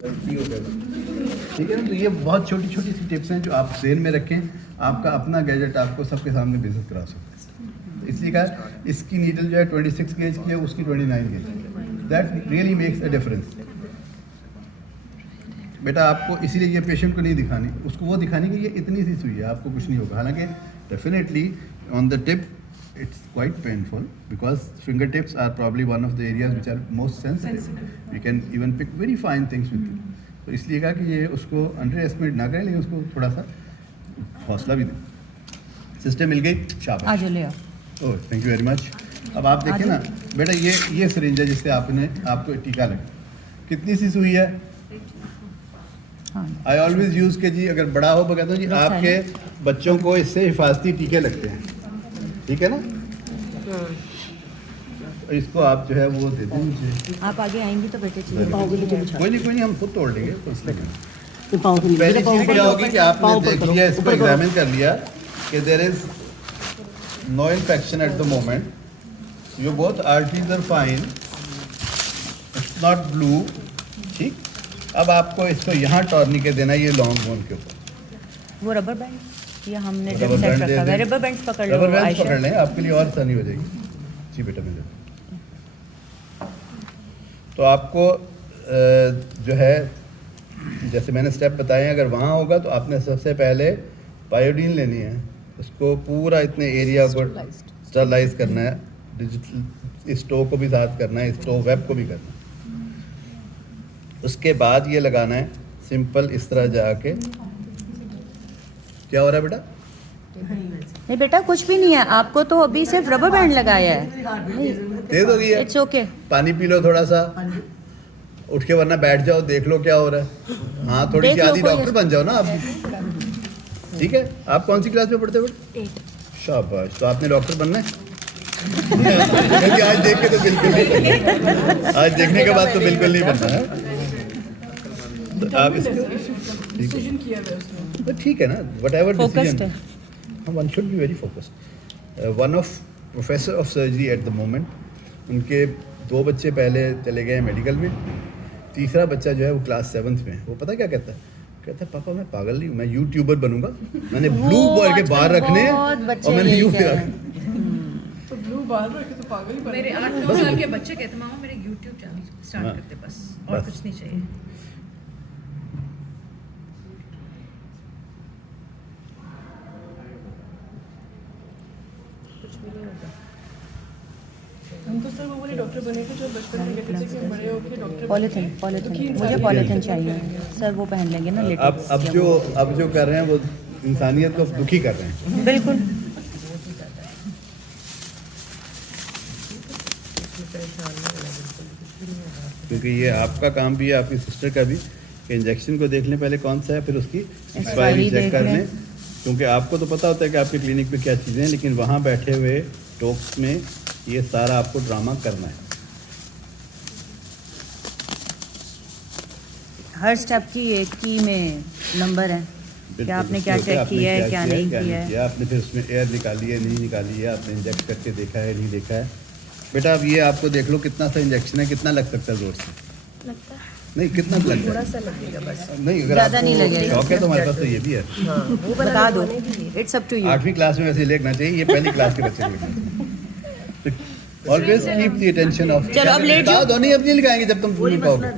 ठीक है ना। तो ये बहुत छोटी छोटी सी टिप्स हैं जो आप ध्यान में रखें, आपका अपना गैजेट आपको सबके सामने बिजनेस करा सकते हैं। इसलिए कहा इसकी नीडल जो है 26 गेज की है, उसकी 29 gauge. That really makes a difference. बेटा आपको इसीलिए ये पेशेंट को नहीं दिखानी, उसको वो दिखानी कि ये इतनी सी सुई है, आपको कुछ नहीं होगा। हालांकि definitely on the tip it's quite painful because fingertips are probably one of the areas which are most sensitive. You can even pick very fine things with it. तो इसलिए कहा कि ये उसको अंडर एस्टिमेट ना करें, लेकिन उसको थोड़ा सा हौसला भी दें। सिस्टम मिल गई, शाबाश। Oh thank you very much. अब आप देखिए ना बेटा, ये सिरिंज है जिससे आपको टीका लगा। कितनी सी सुई है? आई ऑलवेज यूज़ के जी, अगर बड़ा हो तो कहता हूँ जी आपके बच्चों को इससे हिफाजती टीके लगते हैं, ठीक है ना। इसको आप जो है वो दे दें मुझे। आप आगे आएंगी तो बेटे चाहिए। कोई नहीं हम खुद तोड़ लेंगे। पहली चीज़ क्या होगी कि आपने देख लिया, इसको एग्जामिन कर लिया कि there is no infection at the moment, your both arteries are fine, it's not blue, ठीक। अब आपको इसको यहाँ टॉर्निकेट देना है, ये लॉन्ग बोन के ऊपर। वो रबर बैंड या हमने जब सेट रखा है, रबर बैंड्स पकड़ लो। रबर बैंड्स पकड़ लें, आपके लिए और आसानी हो जाएगी। जी बेटा मिल जाए। तो आपको जो है जैसे मैंने स्टेप बताए हैं, अगर वहाँ होगा तो आपने सबसे पहले पायोडीन लेनी है, उसको पूरा इतने एरिया को स्टरलाइज करना है, डिजिटल स्टोव को भी साथ करना है, स्टोव वेब को भी करना है। उसके बाद ये लगाना है सिंपल इस तरह जाके। क्या हो रहा है बेटा? नहीं बेटा कुछ भी नहीं है, आपको तो अभी सिर्फ रबर बैंड लगाया है। तेज हो गई है, इट्स ओके। पानी पी लो थोड़ा सा, उठ के वरना बैठ जाओ, देख लो क्या हो रहा है। हाँ थोड़ी सी आधी डॉक्टर बन जाओ ना आप भी, ठीक है। आप कौन सी क्लास में पढ़ते हो बेटा? 8। शाबाश, तो आपने डॉक्टर बनना है। आज देख के तो बिल्कुल नहीं बनना, आज देखने के बाद तो बिल्कुल नहीं बनना है। तो आप डिसीजन किया है उसने, ठीक है ना, whatever decision, one should be very focused. One of professor of surgery eight the moment, उनके 2 बच्चे पहले चले गए मेडिकल में, तीसरा बच्चा जो है वो क्लास 7th में है। वो पता क्या कहता है? कहता है पापा मैं पागल नहीं हूँ, मैं यूट्यूबर बनूंगा, मैंने ब्लू बॉल के बाहर रखने और मैंने यू पे रखने। तो ब्लू बाल रखे तो पागल ही। मेरे 8-9 साल के बच्चे कहते मामा मेरे यूट्यूब चैनल स्टार्ट करते, बस और कुछ नहीं चाहिए। हम तो सर वो वाले डॉक्टर बने थे जो बचपन में कहते थे कि बड़े होके डॉक्टर। पॉलीथिन मुझे पॉलीथिन चाहिए सर, वो पहन लेंगे ना लेटेस्ट। अब जो कर रहे हैं वो इंसानियत को दुखी कर रहे हैं। बिल्कुल। क्योंकि ये आपका काम भी है, आपकी सिस्टर का भी, कि इंजेक्शन को देख लें पहले कौन सा है, फिर उसकी एक्सपायरी चेक कर लें। क्योंकि आपको तो पता होता है कि आपके क्लिनिक पे क्या चीज़ें हैं, लेकिन वहाँ बैठे हुए टॉक्स में ये सारा आपको ड्रामा करना है। हर स्टेप की एक की में नंबर है कि आपने क्या चेक किया है, क्या नहीं किया है। आपने फिर उसमें एयर निकाली है, नहीं निकाली है, आपने इंजेक्ट करके देखा है, नहीं देखा है। बेटा अब ये आपको देख लो कितना सा इंजेक्शन है, कितना लग सकता है जोर से? लगता है नहीं, कितना लगता है? थोड़ा सा लगेगा बस। नहीं, अगर ज़्यादा नहीं लगेगा। शौक है तो हमारे पास तो ये भी है। वो बता दो, इट्स अप टू यू। 8वीं क्लास में वैसे लेना चाहिए, ये पहली क्लास के बच्चे को लेना। Always keep the attention of. चलो अब लेट जाओ। नहीं, अब नहीं लगाएंगे जब तुम नहीं कहोगे।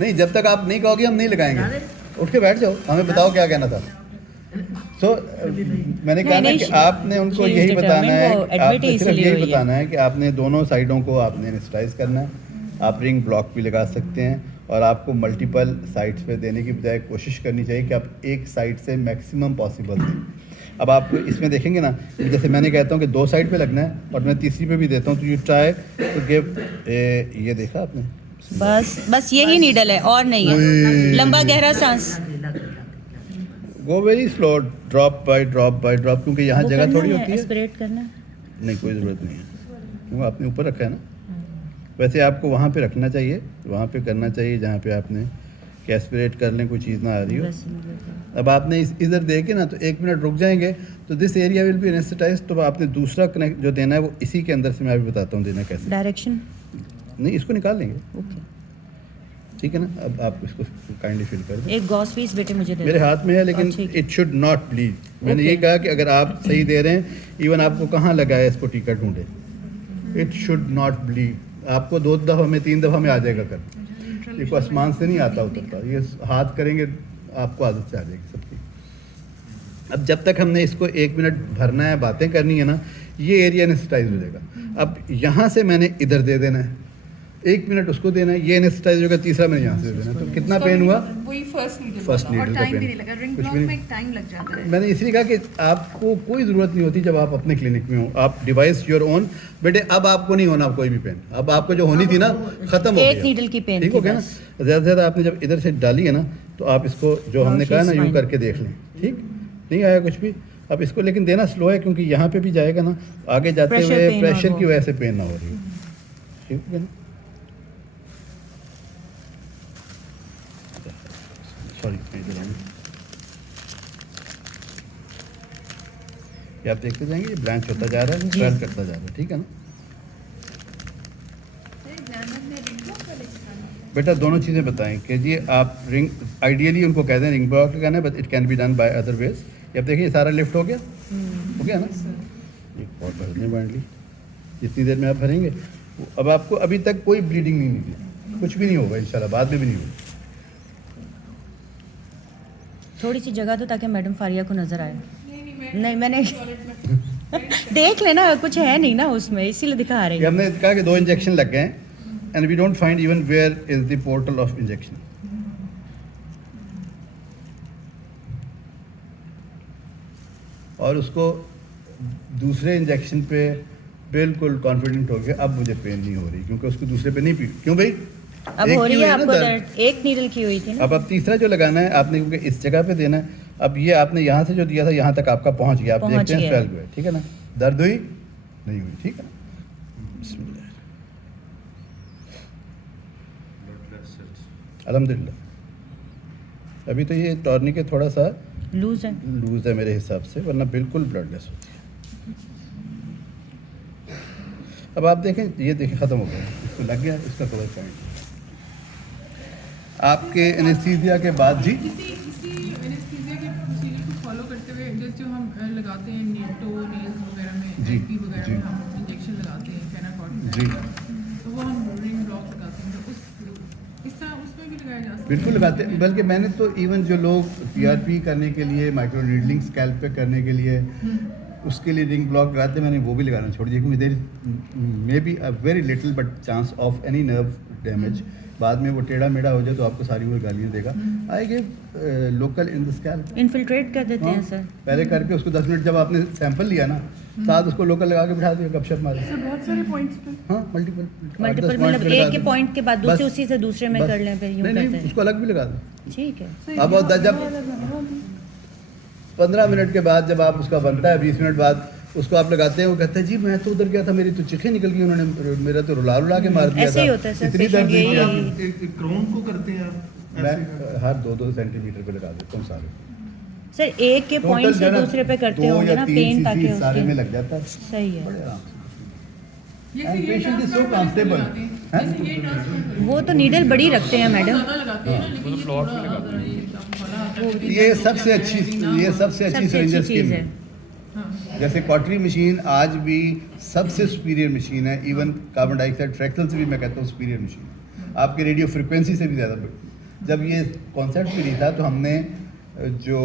नहीं, जब तक आप नहीं कहोगे हम नहीं लगाएंगे। उठ के बैठ जाओ, हमें बताओ क्या कहना था। मैंने कहा ना कि आपने उनको यही बताना है, आपने सिर्फ यही बताना है कि आपने दोनों साइडों को आपने एनेस्थेटाइज करना है। आप रिंग ब्लॉक भी लगा सकते हैं, और आपको मल्टीपल साइड्स पे देने की बजाय कोशिश करनी चाहिए कि आप एक साइड से मैक्सिमम पॉसिबल दें। अब आप इसमें देखेंगे ना, जैसे मैंने कहता हूँ कि 2 साइड पे लगना है और मैं तीसरी पे भी देता हूँ, तो यू ट्राई टू गिव ये देखा आपने? बस यही नीडल है और नहीं है। लंबा गहरा सांस, go very slow, drop by drop, क्योंकि यहाँ जगह थोड़ी होती है। एस्पिरेट करना नहीं, कोई ज़रूरत नहीं है, क्योंकि आपने ऊपर रखा है ना। वैसे आपको वहाँ पे रखना चाहिए, वहाँ पे करना चाहिए जहाँ पे आपने कि एस्पिरेट कर लें, कोई चीज़ ना आ रही हो। अब आपने इधर देखे ना तो 1 मिनट रुक जाएंगे, तो this area will be anaesthetised. तो आपने दूसरा कनेक्ट जो देना है वो इसी के अंदर से मैं अभी बताता हूँ देना कैसे। डायरेक्शन नहीं, इसको निकाल लेंगे। ओके। ठीक है ना। अब आप इसको काइंडली फिल कर दें। एक गॉस पीस बेटे मुझे दे मेरे दो। हाथ में है, लेकिन ठीक है। It should not bleed. मैंने ये Okay. कहा कि अगर आप सही दे रहे हैं, इवन आपको कहाँ लगा है इसको टीका ढूंढे, इट शुड नॉट ब्लीड। आपको 2 दफ़ा में 3 दफ़ा में आ जाएगा कर, ये कोई आसमान से नहीं आता उतरता, ये हाथ करेंगे आपको आदत से आ जाएगी सबकी। अब जब तक हमने इसको 1 मिनट भरना है, बातें करनी है ना, ये एरिया एनेस्थेटाइज हो जाएगा। अब यहाँ से मैंने इधर दे देना है, 1 मिनट उसको देना है, ये एनेस्थेटाइज होगा, तीसरा मैंने यहाँ से दे देना है। तो कितना पेन हुआ? वही फर्स्ट नीडल फर्स्ट और नीडल का टाइम भी पेन नहीं लगा, रिंग कुछ ब्लॉक भी में नहीं। एक टाइम लग जाता है। मैंने इसलिए कहा कि आपको कोई ज़रूरत नहीं होती जब आप अपने क्लिनिक में हो, आप डिवाइस योर ओन। बेटे अब आपको नहीं होना कोई भी पेन, अब आपको जो होनी थी ना खत्म हो एक गया। नीडल की पेन ठीक थी हो गया ना। बस। ज़्यादा से ज़्यादा आपने जब इधर से डाली है ना, तो आप इसको जो हमने कहा ना she's यूँ fine. करके देख लें, ठीक नहीं आया कुछ भी। अब इसको लेकिन देना स्लो है, क्योंकि यहाँ पे भी जाएगा ना, आगे जाते Pressure हुए pain प्रेशर और की वो। वजह से पेन ना हो रही है। ठीक है ना। सॉरी ये आप देखते जाएंगे, ये ब्रांच होता जा रहा है, स्वेल करता जा रहा है, ठीक है ना। बेटा दोनों चीज़ें बताएं कि जी आप रिंग, आइडियली उनको कहते हैं रिंग ब्लॉक लगाना है, but it can be done by other ways. ये आप देखिए, ये सारा लिफ्ट हो गया ना। ये बहुत भर दें बाइंडली, जितनी देर में आप भरेंगे। अब आपको अभी तक कोई ब्लीडिंग नहीं निकली, कुछ भी नहीं होगा इंशाल्लाह, बाद में भी नहीं होगा। थोड़ी सी जगह दो ताकि मैडम फारिया को नजर आए। नहीं मैंने देख लेना, कुछ है नहीं ना उसमें, इसीलिए दिखा रही ये हूँ। हमने कहा कि 2 इंजेक्शन लग गए हैं, and we don't find even where is the portal of injection. और उसको दूसरे इंजेक्शन पे बिल्कुल कॉन्फिडेंट हो गया, अब मुझे पेन नहीं हो रही, क्योंकि उसको दूसरे पे नहीं पी। क्यों भाई? अब एक हो की रही हुई है ना आपको दर्द। दर्द, एक नीडल की हुई थी ना। अब तीसरा जो लगाना है आपने, क्योंकि इस जगह पे देना है। अब ये आपने यहाँ से जो दिया था यहाँ तक आपका पहुँच गया, आप पहुंच देखते हैं गया। स्वेल हुआ है, ठीक है ना। दर्द हुई नहीं हुई, ठीक है ना। बिस्मिल्लाह। अल्हम्दुलिल्लाह। अभी तो ये टॉर्निके थोड़ा सा लूज है। लूज है मेरे हिसाब से, वरना बिल्कुल ब्लडलेस होती है। अब आप देखें, ये देखें ख़त्म हो गया, इसको लग गया, इसका कवर पॉइंट आपके एनेस्थीसिया के बाद जी। इसी एनेस्थीसिया के प्रोसीजर को फॉलो करते हुए जैसे जो हम लगाते हैं नेल्स वगैरह में, जी, एपी वगैरह जी। में हम इंजेक्शन लगाते हैं फेनाकॉर्ड, जी। तो वो हम रिंग ब्लॉक लगाते हैं, तो इस तरह उसमें भी लगाया जा सकता है। बिल्कुल लगाते हैं, बल्कि मैंने तो इवन जो लोग PRP करने के लिए, माइक्रो नीडलिंग स्कैल्प पे करने के लिए, उसके लिए रिंग ब्लॉक लगाते हैं, मैंने वो भी लगाना छोड़ दिया, क्योंकि there may be a very little but chance of any nerve damage. बाद में वो टेढ़ा मेढ़ा हो जाए तो आपको सारी वो गालियाँ देगा। I give local in the scalp, infiltrate कर देते हैं सर। पहले करके उसको 10 मिनट जब आपने सैंपल लिया ना, साथ उसको लोकल लगा के बिठा दिया, गपशप मारे। सर बहुत सारे पॉइंट्स पे हाँ, मल्टीपल मतलब एक के पॉइंट के बाद दूसरे, उसी से दूसरे में कर लें, फिर यूं नहीं करते नहीं, हैं। उसको अलग भी लगा दो। ठीक है। अब जब 15 मिनट के बाद जब आप उसका बनता है, 20 मिनट बाद उसको आप लगाते हैं, वो कहते हैं जी मैं तो उधर गया था, मेरी तो चिखें निकल गई, उन्होंने मेरा तो रुला रुला के मार दिया था। ऐसे ही होता है सर, इतनी patient दर्द नहीं यही- हुई। क्रोन को करते हैं आप मैं ऐसे? हर 2-2 सेंटीमीटर पे लगा देता हूँ सारे। सर एक के पॉइंट Total से जो है ना, दूसरे पे करते 2 होंगे या ना 3 पेन, ताकि cc सारे में उसके लग जाता है, सही है। बड़े आराम से। जैसे And ये patient is so transplant comfortable. लगाते हैं, हैं? जैसे ये ट्रांसप्लांट वो तो नीडल बड़ी रखते हैं मैडम। ज़्यादा लगाते हैं ना, लेकिन ये थोड़ा ये बड़ा आता है, ये सबसे अच्छी सबसे अच्छी सिरिंजर चीज़ है। जैसे कॉटरी मशीन आज भी सबसे सुपीरियर मशीन है, इवन कार्बन डाइऑक्साइड फ्रैक्शल से भी मैं कहता हूँ सुपीरियर मशीन, आपके रेडियो फ्रिक्वेंसी से भी ज़्यादा। जब ये कॉन्सेप्ट भी नहीं था तो हमने जो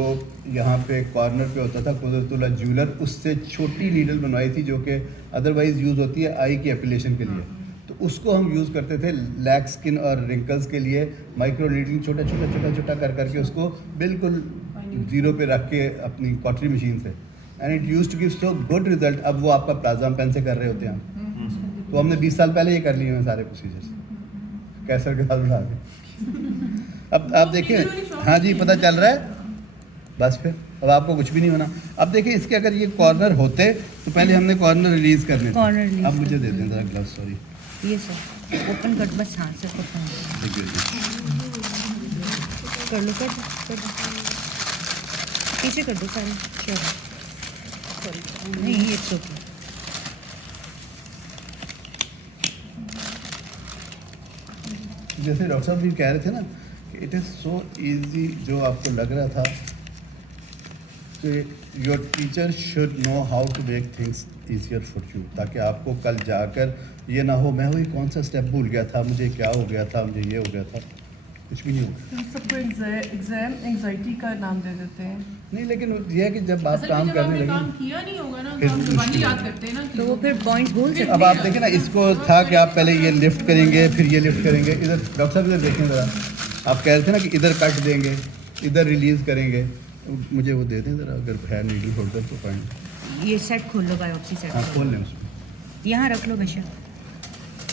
यहाँ पे कॉर्नर पे होता था कुदरतुल्लाह ज्वेलर, उससे छोटी नीडल बनवाई थी जो कि अदरवाइज़ यूज़ होती है आई की एपिलेशन के लिए, तो उसको हम यूज़ करते थे लैक स्किन और रिंकल्स के लिए। माइक्रो नीडलिंग छोटा कर करके उसको बिल्कुल जीरो पे रख के अपनी कॉटरी मशीन से, and it use to give so good result. अब वो आपका प्लाज्मा पेन से कर रहे होते हैं हम, तो हमने 20 साल पहले ये कर लिए हैं सारे प्रोसीजर्स, कैसर के साथ उठा के। अब आप देखिए, हाँ जी पता चल रहा है, बस फिर अब आपको कुछ भी नहीं होना। अब देखिए इसके अगर ये कॉर्नर होते तो पहले हमने कॉर्नर रिलीज़ करने थे। Corner release अब मुझे दे दें ज़रा ग्लव्स, सॉरी। ये सर ओपन कर, बस हाथ से ओपन कर लो, कर दो पीछे कर दो सारे। चलो नहीं, इट्स ओके। जैसे डॉक्टर साहब भी कह रहे थे ना कि इट इज़ सो इजी, जो आपको लग रहा था कि your teacher should know how to make things easier for you, ताकि आपको कल जाकर ये ना हो मैं वही कौन सा स्टेप भूल गया था, मुझे क्या हो गया था, मुझे ये हो गया था, कुछ भी नहीं होगा। तो सबको एग्जाम एंजाइटी का नाम दे देते हैं। नहीं, लेकिन ये है कि जब आप असल में काम जब करने आपने लगे काम किया नहीं होगा ना फिर तो हम जुबानी मुश्किल याद है। करते हैं ना कि तो वो फिर पॉइंट्स भूल सकते अब आप देखें ना, इसको था कि आप पहले ये लिफ्ट करेंगे फिर ये लिफ्ट करेंगे, इधर डॉक्टर साहब इधर देखें ज़रा, आप कह रहे थे ना कि इधर कट देंगे इधर रिलीज़ करेंगे, मुझे वो दे दें ज़रा, अगर है नीडल होल्डर तो फाइन। ये सेट खोल लो, बायोप्सी सेट हाँ खोल लें उसमें, यहाँ रख लो बेशक,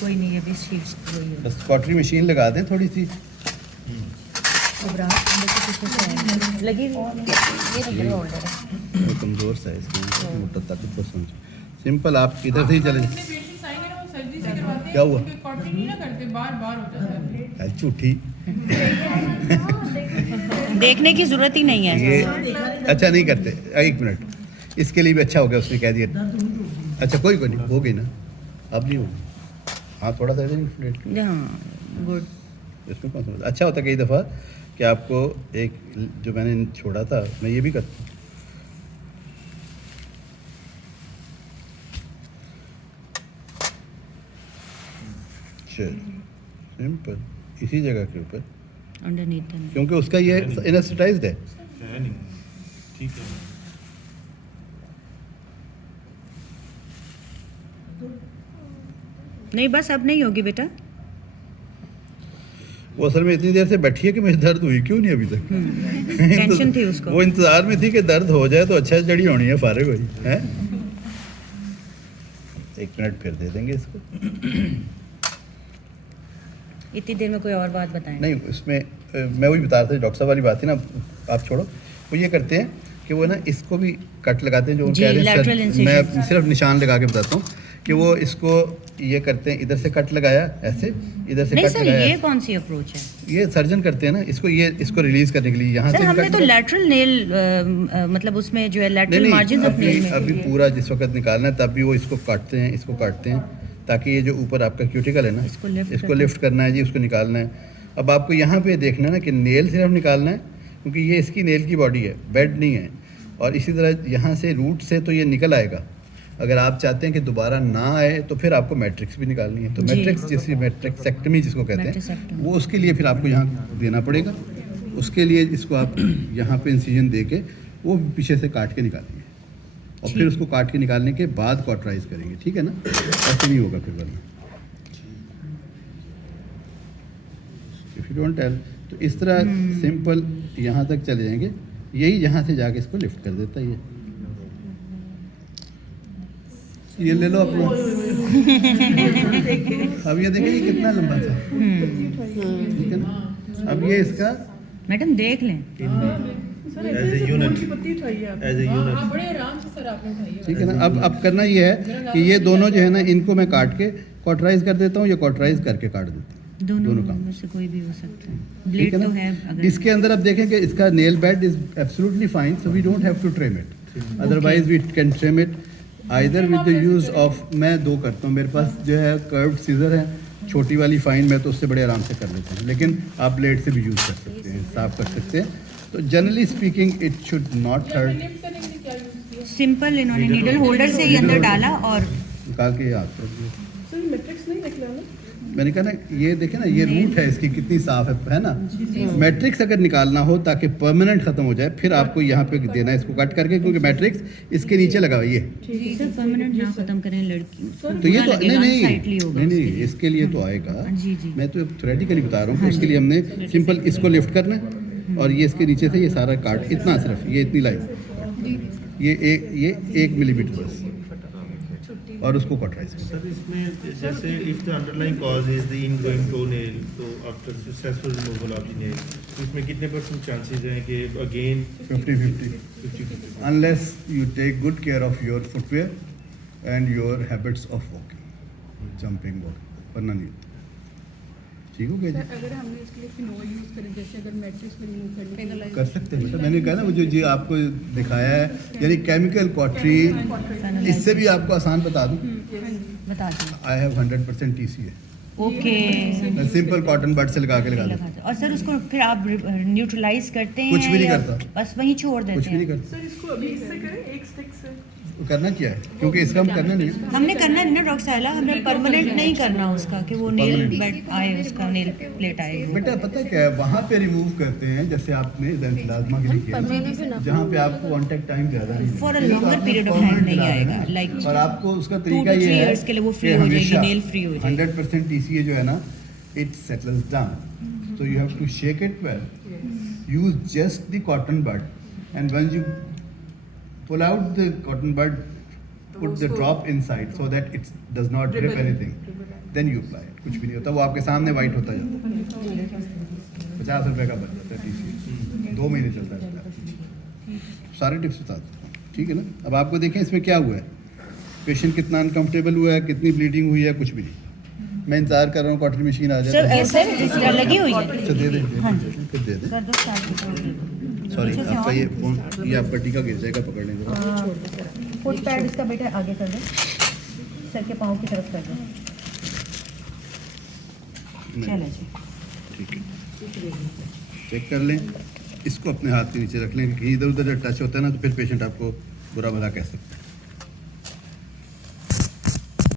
कोई नहीं, अभी शीट्स वही है। बस कॉटरी मशीन लगा दें थोड़ी सी, घबराहट अंदर से पीछे से आएगी। लगी हुई ये नहीं होल्डर है। वो कमज़ोर साइज़ का मोटा ताकतवर समझ। सिंपल आप इधर से ही चले, जितने पेशेंट्स आएंगे ना वो सर्जरी से करवाते हैं, क्या हुआ? उनके कॉटरी नहीं ना करते, बार-बार हो जाता है। झूठी देखने की जरूरत ही नहीं है। ये अच्छा नहीं करते। एक मिनट, इसके लिए भी अच्छा हो गया उसने कह दिया। अच्छा कोई नहीं, हो गई ना, अब नहीं होगी। हाँ थोड़ा सा इन्फ्लेट, हाँ गुड। इसमें कौन सा अच्छा होता है कई दफ़ा कि आपको एक जो मैंने छोड़ा था मैं ये भी करता हूँ। चल सिंपल, इसी जगह के ऊपर, अंडरनीथ क्योंकि उसका ये एनेस्थेटाइज्ड है। है नहीं, ठीक है। नहीं, बस अब नहीं होगी बेटा। वो असल में इतनी देर से बैठी है कि मुझे दर्द हुई क्यों नहीं अभी तक। टेंशन थी उसको। वो इंतजार में थी कि दर्द हो जाए तो अच्छा जड़ी होनी है, फारिग हुई है। एक मिनट फिर दे देंगे इसको। इतनी देर में कोई और बात बताएं। नहीं उसमें मैं वही बता रहा था, डॉक्टर साहब वाली बात थी ना, आप छोड़ो। वो ये करते हैं कि वो ना इसको भी कट लगाते हैं, जो जी, कह रहे lateral हैं incision। मैं सिर्फ निशान लगा के बताता हूँ कि वो इसको ये करते हैं, इधर से कट लगाया ऐसे, इधर से नहीं कट सर, लगाया ये ऐसे। कौन सी अप्रोच है? ये सर्जन करते हैं ना इसको, ये इसको रिलीज करने के लिए यहाँ सर से भी हमने कट तो लगा- लैटरल नेल मतलब उसमें जो है नहीं लैटरल नहीं, मार्जिन ऑफ नेल अभी में पूरा जिस वक्त निकालना है तब भी वो इसको काटते हैं, इसको काटते हैं, ताकि ये जो ऊपर आपका क्यूटिकल है ना, इसको lift इसको करना लिफ्ट करना है जी, उसको निकालना है। अब आपको यहाँ पे देखना है ना कि नेल सिर्फ निकालना है, क्योंकि ये इसकी नेल की बॉडी है, बेड नहीं है। और इसी तरह यहाँ से रूट से तो ये निकल आएगा। अगर आप चाहते हैं कि दोबारा ना आए तो फिर आपको मैट्रिक्स भी निकालनी है। तो जी। मैट्रिक्स जैसी मैट्रिक्सेक्टमी जिसको कहते हैं, मैट्रिक्सेक्टमी। वो उसके लिए फिर आपको यहाँ देना पड़ेगा। उसके लिए इसको आप यहाँ पे इंसिजन दे के वो पीछे से काट के निकालेंगे, और फिर उसको काट के निकालने के बाद कॉटराइज करेंगे, ठीक है ना? ऐसे नहीं होगा फिर वरना। इफ यू डोंट टेल तो इस तरह सिंपल यहाँ तक चले जाएंगे। यही यहाँ से जाके इसको लिफ्ट कर देता है। ये ले लो अपना। अब ये देखिए ये कितना लंबा था, ठीक है ना? अब ये इसका मैडम देख लें। सर As a ऐसे unit. फूल की पत्ती उठाई है आपने। As a unit. हाँ, बड़े आराम से सर आपने उठाई है। ठीक है ना? अब करना ये है कि ये दोनों जो है ना, इनको मैं काट के कॉटराइज कर देता हूँ, या कॉटराइज करके काट देता हूँ। दोनों दोनों काम। में से कोई भी हो सकता है। ठीक ब्लेड है तो ना? है अगर इसके अंदर आप देखें कि इसका nail bed is absolutely fine, so we don't have to trim it, otherwise we can trim it either with the use of, मैं दो करता हूँ, मेरे पास जो है कर्व्ड सीजर है, छोटी वाली फाइन, मैं तो उससे बड़े आराम से कर लेता हूँ, लेकिन आप ब्लेड से भी यूज़ कर सकते हैं, साफ कर सकते हैं। तो generally speaking it should not hurt. Lift करने के लिए क्या यूज किया? सिंपल इन्होंने नीडल होल्डर से ही अंदर डाला और निकाल के ये हाथ कर दिया। सर ये मैट्रिक्स नहीं निकला ना? मैंने कहा ना, ये देखे ना, ये रूट है इसकी कितनी साफ है ना? मैट्रिक्स अगर निकालना हो ताकि परमानेंट खत्म हो जाए, फिर आपको यहाँ पे देना है इसको कट करके, क्योंकि मैट्रिक्स इसके नीचे लगा हुआ है ये। सर परमानेंट ना खत्म करें लड़की तो ये तो नहीं नहीं साइटली होगा नहीं उसके नहीं, लिए। इसके लिए तो आएगा। जी जी। मैं तो थ्योरेटिकली बता रहा हूँ कि उसके लिए हमने सिंपल इसको लिफ्ट करना है, और ये इसके नीचे से ये सारा काट, इतना सिर्फ ये इतनी लाइन, ये 1 मिलीमीटर बस, और उसको कटराइज करना। सर इसमें जैसे if the underlying cause is the ingoing toenail, तो after successful removal of the nail, इसमें कितने % चांसेस हैं कि again 50-50 50-50? unless you take good care of your footwear and your habits of walking, jumping, walking, वरना नहीं। ठीक हो गया जी? सर अगर हमने इसके लिए फिनोल यूज करें, जैसे अगर मैट्रिक्स में रिमूव करने कर सकते हैं बेटा, मैंने कहा ना वो जो जी आपको दिखाया है, यानी केमिकल कॉटरी, इससे भी आपको आसान बता दूं, बता दें। I have 100% TCA। Okay simple cotton bud से लगा के लगा देते और सर उसको फिर आप न्यूट्रलाइज करते हैं कुछ भी नहीं या करता। बस वहीं छोड़ देते कुछ भी नहीं हैं? करते। सर इसको अभी इससे करें एक स्टिक से। वो करना क्या है, क्योंकि इसका हम करना नहीं है। हमने करना नहीं ना डॉक्टर साहिला, हमने परमानेंट नहीं करना उसका कि वो नेल Permanent। बेड आए, उसका नेल प्लेट आए। बेटा पता है क्या है, वहाँ पे रिमूव करते हैं जैसे आपने प्लाज्मा के लिए किया, जहाँ पे आपको कॉन्टेक्ट टाइम ज़्यादा नहीं For a है। longer आपने period of permanent time नहीं लगा आएगा, देना। like और आपको उसका 2 तरीका to 3 ये है years के लिए वो कि free हो जाएगी, हमेशा nail free हो जाएगी। 100% TCA जो है ना, it settles down, so you have to shake it well, use just the cotton bud, and once you pull out the cotton bud, put the drop inside so that it does not drip anything, then you apply it। कुछ भी नहीं होता, वो आपके सामने white होता जाता है। 50 रुपए का बन जाता है TCA, 2 महीने चलता है। सारे टिप्स बता देता हूँ, ठीक है ना। अब आपको देखें इसमें क्या हुआ है, पेशेंट कितना अनकंफर्टेबल हुआ है, कितनी ब्लीडिंग हुई है, कुछ भी नहीं। मैं इंतजार कर रहा हूँ क्वार्टर मशीन आ सर जाए। ऐसे लगी हुई है। अच्छा दे दें, हाँ जी। फिर दे दें। कर दो स्टार्ट। सॉरी आपका ये फोन, ये आपका टीका गिर जाएगा, पकड़ लेंगे। फुट पैड इसका बेटा आगे कर दो, सर के पाँव की तरफ कर दो। चलो जी। ठीक है, चेक कर लें, इसको अपने हाथ के नीचे रख लें, क्योंकि इधर उधर जब टच होता है ना तो फिर पेशेंट आपको बुरा भला कह सकता है।